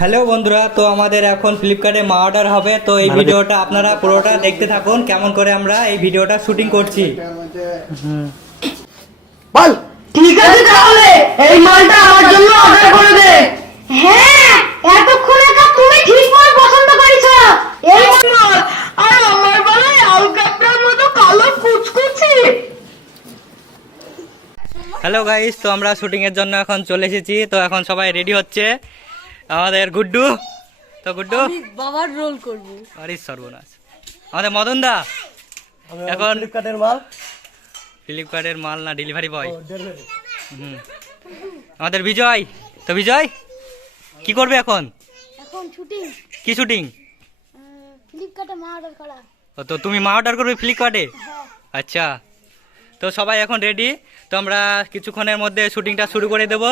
Hello বন্ধুরা, তো আমাদের এখন ফ্লিপকার্টে মা অর্ডার হবে। তো এই ভিডিওটা আপনারা পুরোটা দেখতে থাকুন, কেমন করে আমরা এই ভিডিওটা শুটিং করছি। বল। ঠিক আছে, তাহলে এই মালটা আমার জন্য অর্ডার করে দে। হ্যাঁ, এতক্ষণে তো তুমি ঠিক মাল পছন্দ করেছো। এই মাল আর আমার বেলায় আলকাপড়ার মতো কালো কুচকুচি। হ্যালো গাইস, তো আমরা শুটিং এর জন্য এখন চলে এসেছি। তো এখন সবাই রেডি হচ্ছে। আমাদের গুড্ডু, তো গুড্ডু বাবার রোল করব। আরে সর্বনাশ। আমাদের মদন দা এখন ফ্লিপকার্টের মাল না ডেলিভারি বয়। আমাদের বিজয়, তো বিজয় কি করবে এখন? এখন শুটিং। কি শুটিং? ফ্লিপকার্টে মা অর্ডার করা। তো তুমি মা অর্ডার করবে ফ্লিপকার্টে? হ্যাঁ। আচ্ছা, তো সবাই এখন রেডি। তো আমরা কিছুক্ষণের মধ্যে শুটিংটা শুরু করে দেব।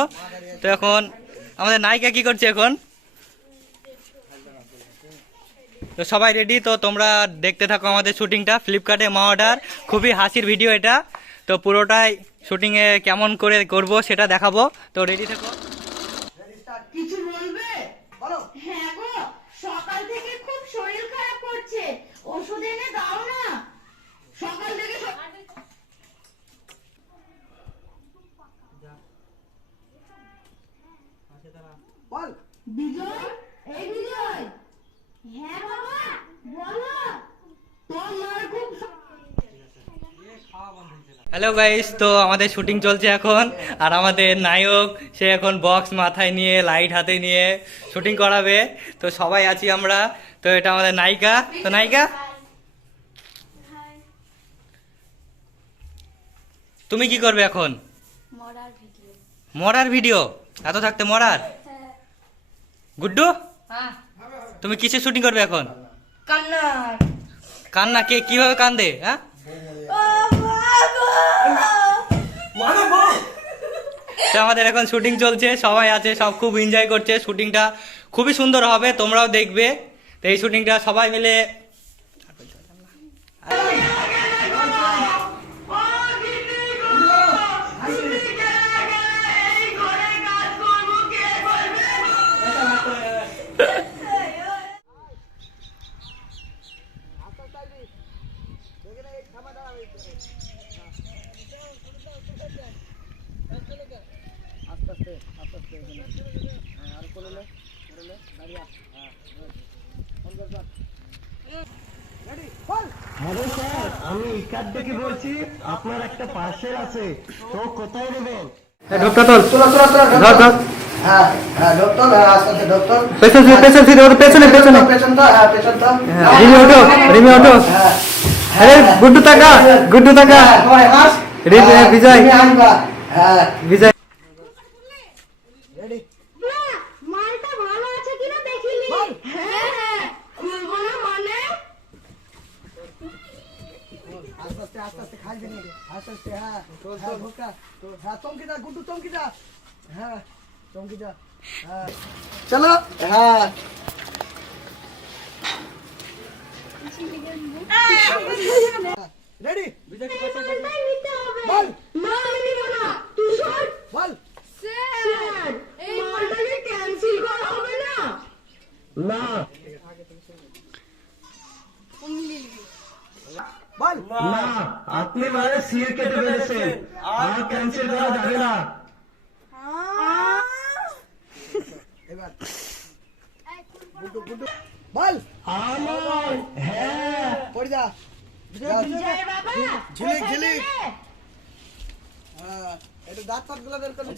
তো এখন আমাদের নায়িকা কি করছে এখন? তো সবাই রেডি, তো তোমরা দেখতে থাকো আমাদের শুটিংটা ফ্লিপকার্টে মা অর্ডার। খুবই হাসির ভিডিও এটা। তো পুরোটাই শুটিংয়ে কেমন করে করব সেটা দেখাবো। তো রেডি থাকো। কিছু বলবে? বলো। হ্যাঁ গো, সকাল থেকে খুব শরীর খারাপ করছে, ওষুধ এনে দাও না। সকাল থেকে বল। বিজয়, এই বিজয়। হ্যাঁ বাবা, বলো। তোর মার খুব হ্যালো গাইস, তো আমাদের শুটিং চলছে এখন। আর আমাদের নায়ক সে এখন বক্স মাথায় নিয়ে লাইট হাতে নিয়ে শুটিং করাবে। তো সবাই আছি আমরা। তো এটা আমাদের নায়িকা। তো নায়িকা তুমি কি করবে এখন? মরার ভিডিও। মরার ভিডিও? এত থাকতে মরার? গুড্ডু তুমি কিসে শুটিং করবে এখন? কান্না। কান্না? কে কিভাবে কান্দে? হ্যাঁ, তো আমাদের এখন শুটিং চলছে, সবাই আছে, সব খুব এনজয় করছে। শুটিংটা খুবই সুন্দর হবে, তোমরাও দেখবে। তো এই শুটিংটা সবাই মিলে হ্যালো স্যার, আমি ইকার থেকে বলছি। আপনার একটা পার্সেল আছে, তো কোথায় নেবেন? হ্যাঁ হ্যাঁ, ডক্টর আস্তে আস্তে ডক্টর। গুড্ডু টাকা, গুড্ডু টাকা। বিজয়, বিজয় মালটা ভালো আছে কিনা দেখিনি। হ্যাঁ হ্যাঁ, খুলবো না মানে। আস্তে আস্তে আস্তে আস্তে খাই দিন, আস্তে আস্তে। হ্যাঁ হ্যাঁ, ঢোকা। হ্যাঁ, চমকি যা গুড্ডু, চমকি যা। হ্যাঁ, চমকি যা। হ্যাঁ, চলো। হ্যাঁ, রেডি। মালটাই নিতে হবে। বল। না আমি নিব না, তুই শোন। বল। স্যার, এই মালটাকে ক্যান্সেল করা হবে না? না বল। না, আপনি মানে সিল কেটে ফেলেছেন, আর ক্যান্সেল করা যাবে না। এবার গুড্ডু, গুড্ডু বল। আমার হ্যাঁ, পড়ে যা। বিজয় বাবা, ঝিলিক, কোথায় ঝিলিক। গেলে? হ্যাঁ, এটা দাঁত ফাঁত গুলো বের করে